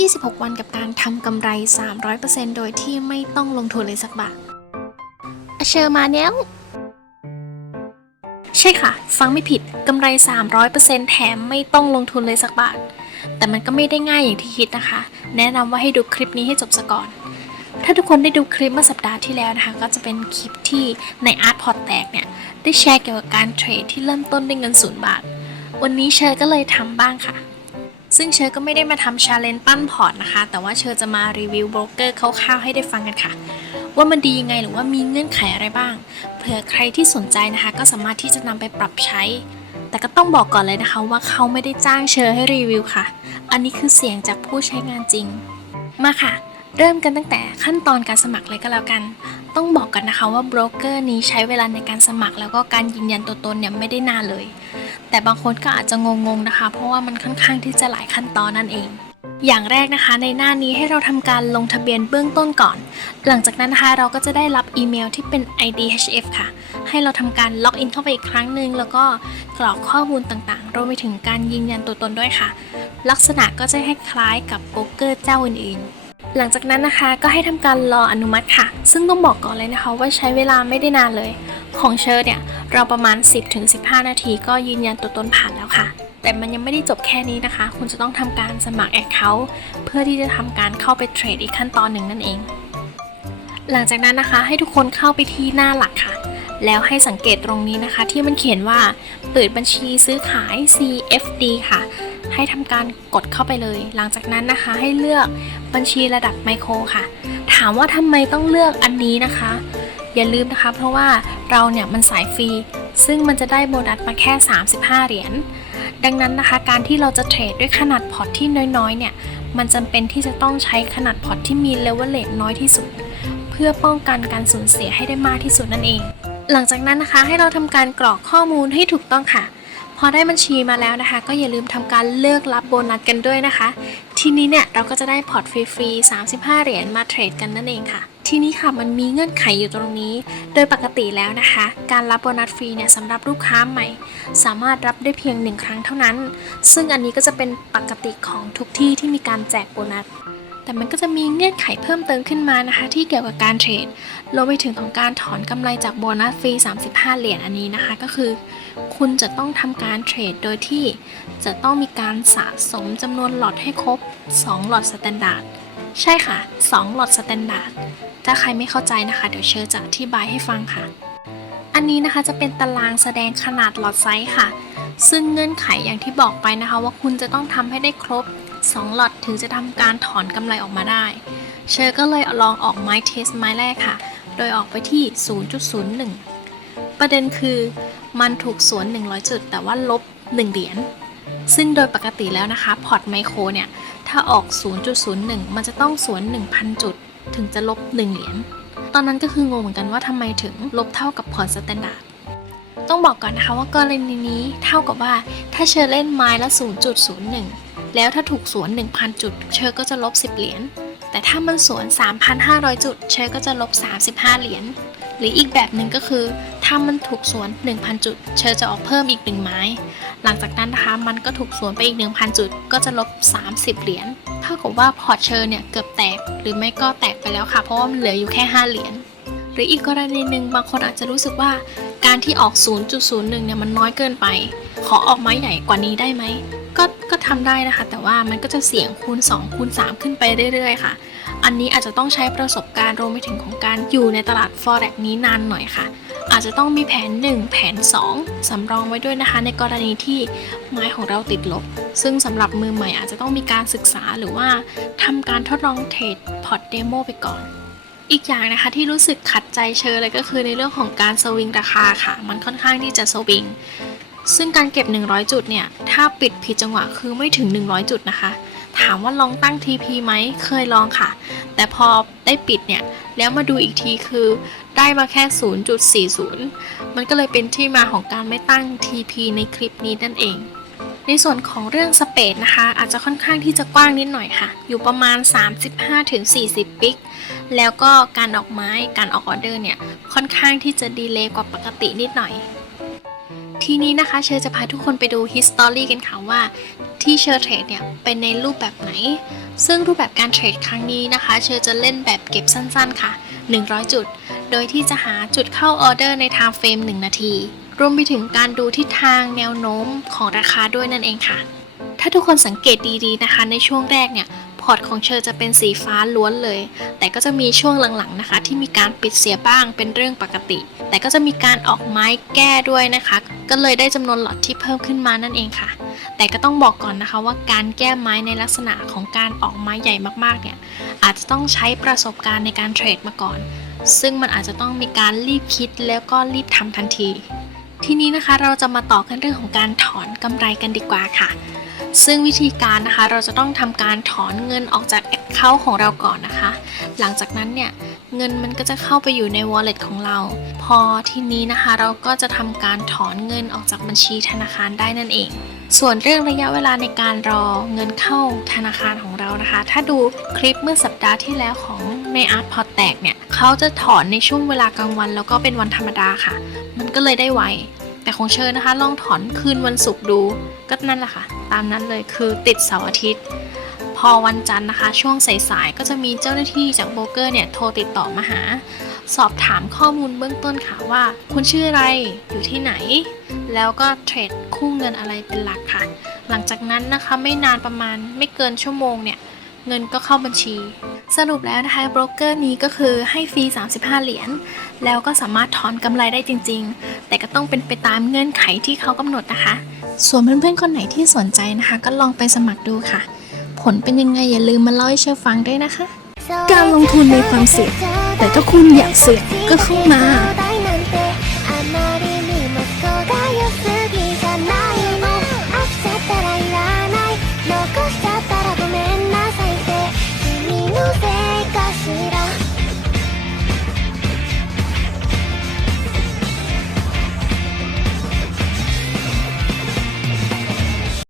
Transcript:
26 วันกับการทำกำไร 300%โดยที่ไม่ต้องลงทุนเลยสักบาทอะเชอร์มาแล้วใช่ค่ะ ฟังไม่ผิดกำไร 300%แถมไม่ต้องลงทุนเลยสักบาท แต่มันก็ไม่ได้ง่ายอย่างที่คิดนะคะ แนะนำว่าให้ดูคลิปนี้ให้จบซะก่อน ถ้าทุกคนได้ดูคลิปเมื่อสัปดาห์ที่แล้วนะคะ ก็จะเป็นคลิปที่ในอาร์ตพอร์ตแตกเนี่ย ได้แชร์เกี่ยวกับการเทรดที่เริ่มต้นด้วยเงินศูนย์บาท วันนี้เชอร์ก็เลยทำบ้างค่ะ ซึ่งเชอร์ก็ไม่ได้มาทำชาเลนจ์ปั้นพอร์ตนะคะ แต่ว่าเชอร์จะมารีวิวโบรกเกอร์คร่าวๆให้ได้ฟังกันค่ะ ว่ามันดียังไงหรือว่ามีเงื่อนไขอะไรบ้าง เผื่อใครที่สนใจนะคะ ก็สามารถที่จะนำไปปรับใช้ แต่ก็ต้องบอกก่อนเลยนะคะว่าเขาไม่ได้จ้างเชอร์ให้รีวิวค่ะ อันนี้คือเสียงจากผู้ใช้งานจริง มาค่ะ เริ่มกันตั้งแต่ขั้นตอนการสมัครเลยก็แล้วกัน ต้องบอกกันนะคะว่าโบรกเกอร์นี้ใช้เวลาในการสมัคร แล้วก็การยืนยันตัวตนเนี่ยไม่ได้นานเลย แต่บางคนก็อาจจะงงๆนะคะ เพราะว่ามันค่อนข้างที่จะหลายขั้นตอนนั่นเอง อย่างแรกนะคะในหน้านี้ให้เราทำการลงทะเบียนเบื้องต้นก่อน หลังจากนั้นนะคะเราก็จะได้รับอีเมลที่เป็น IDHF ค่ะ ให้เราทำการล็อกอินเข้าไปอีกครั้งหนึ่งแล้วก็กรอกข้อมูลต่างๆรวมไปถึงการยืนยันตัวตนด้วยค่ะ ลักษณะก็จะให้คล้ายกับโบรกเกอร์เจ้าอื่นๆหลังจากนั้นนะคะก็ให้ทำการรออนุมัติค่ะ ซึ่งต้องบอกก่อนเลยนะคะว่าใช้เวลาไม่ได้นานเลย ของเชอร์เนี่ย เราประมาณ 10-15 นาทีก็ยืนยันตัวตนผ่านแล้วค่ะ แต่มันยังไม่ได้จบแค่นี้นะคะ คุณจะต้องทำการสมัคร Account เพื่อที่จะทำการเข้าไปเทรดอีกขั้นตอนหนึ่งนั่นเอง หลังจากนั้นนะคะให้ทุกคนเข้าไปที่หน้าหลักค่ะ แล้วให้สังเกตตรงนี้นะคะ ที่มันเขียนว่าเปิดบัญชีซื้อขาย CFD ค่ะให้ทำการกดเข้าไปเลย หลังจากนั้นนะคะให้เลือกบัญชีระดับไมโครค่ะ ถามว่าทำไมต้องเลือกอันนี้นะคะ อย่าลืมนะคะ เพราะว่าเราเนี่ยมันสายฟรี ซึ่งมันจะได้โบนัสมาแค่ 35 เหรียญ ดังนั้นนะคะ การที่เราจะเทรดด้วยขนาดพอร์ตที่น้อยๆ เนี่ย มันจำเป็นที่จะต้องใช้ขนาดพอร์ตที่มีเลเวลเลทน้อยที่สุด เพื่อป้องกันการสูญเสียให้ได้มากที่สุดนั่นเอง หลังจากนั้นนะคะให้เราทำการกรอกข้อมูลให้ถูกต้องค่ะพอได้บัญชีมาแล้วนะคะ ก็อย่าลืมทำการเลือกรับโบนัสกันด้วยนะคะ ทีนี้เนี่ยเราก็จะได้พอร์ตฟรีๆ35 เหรียญมาเทรดกันนั่นเองค่ะ ทีนี้ค่ะมันมีเงื่อนไขอยู่ตรงนี้ โดยปกติแล้วนะคะ การรับโบนัสฟรีเนี่ยสำหรับลูกค้าใหม่ สามารถรับได้เพียงหนึ่งครั้งเท่านั้น ซึ่งอันนี้ก็จะเป็นปกติของทุกที่ที่มีการแจกโบนัสแต่มันก็จะมีเงื่อนไขเพิ่มเติมขึ้นมานะคะ ที่เกี่ยวกับการเทรดรวมไปถึงของการถอนกำไรจากโบนัสฟรี 35 เหรียญอันนี้นะคะ ก็คือ คุณจะต้องทำการเทรดโดยที่จะต้องมีการสะสมจำนวนหลอดให้ครบ 2 หลอดสแตนดาร์ด ใช่ค่ะ 2 หลอดสแตนดาร์ด ถ้าใครไม่เข้าใจนะคะ เดี๋ยวเชอร์จะอธิบายให้ฟังค่ะ อันนี้นะคะจะเป็นตารางแสดงขนาดหลอดไซส์ค่ะ ซึ่งเงื่อนไขอย่างที่บอกไปนะคะ ว่าคุณจะต้องทำให้ได้ครบ 2 หลอดถึงจะทำการถอนกำไรออกมาได้ เชอร์ก็เลยลองออกไม้เทสไม้แรกค่ะ โดยออกไปที่ 0.01 ประเด็นคือ มันถูกสวน 100 จุด แต่ว่าลบ 1 เหรียญซึ่งโดยปกติแล้วนะคะ พอร์ตไมโครเนี่ย ถ้าออก 0.01 มันจะต้องสวน 1,000 จุด ถึงจะลบ 1 เหรียญ ตอนนั้นก็คืองงเหมือนกันว่าทำไมถึงลบเท่ากับพอร์ตสแตนดาร์ด ต้องบอกก่อนนะคะว่ากรณีนี้เท่ากับว่าถ้าเชอร์เล่นไม้ละ 0.01 แล้วถ้าถูกสวน 1,000 จุด เชอร์ก็จะลบ 10 เหรียญ แต่ถ้ามันสวน 3,500 จุด เชอร์ก็จะลบ 35 เหรียญ หรืออีกแบบหนึ่งก็คือถ้ามันถูกสวน 1,000 จุด เชอร์จะออกเพิ่มอีก 1 ไม้ หลังจากนั้นนะคะมันก็ถูกสวนไปอีก 1,000 จุด ก็จะลบ 30 เหรียญ เท่ากับว่าพอร์ตเชอร์เนี่ยเกือบแตก หรือไม่ก็แตกไปแล้วค่ะ เพราะว่ามันเหลืออยู่แค่ 5 เหรียญ หรืออีกกรณีหนึ่งบางคนอาจจะรู้สึกว่าการที่ออก 0.01 เนี่ยมันน้อยเกินไป ขอออกไม้ใหญ่กว่านี้ได้ไหม ก็ก็ทำได้นะคะ แต่ว่ามันก็จะเสี่ยงคูณ 2 คูณ 3 ขึ้นไปเรื่อยๆ ค่ะ อันนี้อาจจะต้องใช้ประสบการณ์รวมไปถึงของการอยู่ในตลาด forex นี้นานหน่อยค่ะ อาจจะต้องมีแผน 1 แผน 2 สำรองไว้ด้วยนะคะ ในกรณีที่ไม้ของเราติดลบ ซึ่งสำหรับมือใหม่อาจจะต้องมีการศึกษาหรือว่าทำการทดลองเทรดพอร์ตเดโมไปก่อน อีกอย่างนะคะที่รู้สึกขัดใจเชอเลยก็คือในเรื่องของการสวิงราคาค่ะ มันค่อนข้างที่จะสวิงซึ่งการเก็บ 100 จุดเนี่ย ถ้าปิดผิดจังหวะคือไม่ถึง 100 จุดนะคะ ถามว่าลองตั้ง TP ไหมเคยลองค่ะ แต่พอได้ปิดเนี่ย แล้วมาดูอีกทีคือได้มาแค่ 0.40 มันก็เลยเป็นที่มาของการไม่ตั้ง TP ในคลิปนี้นั่นเอง ในส่วนของเรื่องสเปซนะคะ อาจจะค่อนข้างที่จะกว้างนิดหน่อยค่ะ อยู่ประมาณ 35-40 ปิก แล้วก็การออกไม้การออกออเดอร์เนี่ย ค่อนข้างที่จะดีเลย์กว่าปกตินิดหน่อยทีนี้นะคะเชอร์จะพาทุกคนไปดู history กันค่ะว่า ที่เชอร์เทรดเนี่ยเป็นในรูปแบบไหน ซึ่งรูปแบบการเทรดครั้งนี้นะคะ เชอร์จะเล่นแบบเก็บสั้นๆค่ะ 100 จุด โดยที่จะหาจุดเข้าออเดอร์ใน time frame 1นาที รวมไปถึงการดูทิศทางแนวโน้มของราคาด้วยนั่นเองค่ะ ถ้าทุกคนสังเกตดีๆนะคะ ในช่วงแรกเนี่ยพอร์ตของเชอร์จะเป็นสีฟ้าล้วนเลย แต่ก็จะมีช่วงหลังๆนะคะ ที่มีการปิดเสียบ้างเป็นเรื่องปกติ แต่ก็จะมีการออกไม้แก้ด้วยนะคะ ก็เลยได้จำนวนหลอตที่เพิ่มขึ้นมานั่นเองค่ะ แต่ก็ต้องบอกก่อนนะคะว่าการแก้ไม้ในลักษณะของการออกไม้ใหญ่มากๆเนี่ยอาจจะต้องใช้ประสบการณ์ในการเทรดมาก่อน ซึ่งมันอาจจะต้องมีการรีบคิดแล้วก็รีบทำทันที ทีนี้นะคะเราจะมาต่อกันเรื่องของการถอนกำไรกันดีกว่าค่ะ ซึ่งวิธีการนะคะเราจะต้องทำการถอนเงินออกจาก Account ของเราก่อนนะคะ หลังจากนั้นเนี่ย เงินมันก็จะเข้าไปอยู่ใน Wallet ของเรา พอทีนี้นะคะเราก็จะทำการถอนเงินออกจากบัญชีธนาคารได้นั่นเอง ส่วนเรื่องระยะเวลาในการรอเงินเข้าธนาคารของเรานะคะ ถ้าดูคลิปเมื่อสัปดาห์ที่แล้วของในอาร์ตพอแตกเนี่ยเขาจะถอนในช่วงเวลากลางวัน แล้วก็เป็นวันธรรมดาค่ะ มันก็เลยได้ไวแต่ของเชิญนะคะ ลองถอนคืนวันศุกร์ดู ก็นั่นแหละค่ะ ตามนั้นเลยคือติดเสาร์อาทิตย์ พอวันจันทร์นะคะ ช่วงสายๆก็จะมีเจ้าหน้าที่จากโบรกเกอร์เนี่ยโทรติดต่อมาหา สอบถามข้อมูลเบื้องต้นค่ะว่า คุณชื่ออะไรอยู่ที่ไหน แล้วก็เทรดคู่เงินอะไรเป็นหลักค่ะ หลังจากนั้นนะคะไม่นานประมาณไม่เกินชั่วโมงเนี่ยเงินก็เข้าบัญชี สรุปแล้วนะคะโบรกเกอร์นี้ก็คือให้ฟรี 35 เหรียญ แล้วก็สามารถถอนกำไรได้จริง ๆ แต่ก็ต้องเป็นไปตามเงื่อนไขที่เขากำหนดนะคะ ส่วนเพื่อนๆคนไหนที่สนใจนะคะ ก็ลองไปสมัครดูค่ะ ผลเป็นยังไงอย่าลืมมาเล่าให้เชฟฟังด้วยนะคะ การลงทุนในความเสี่ยง แต่ถ้าคุณอยากเสี่ยงก็เข้ามา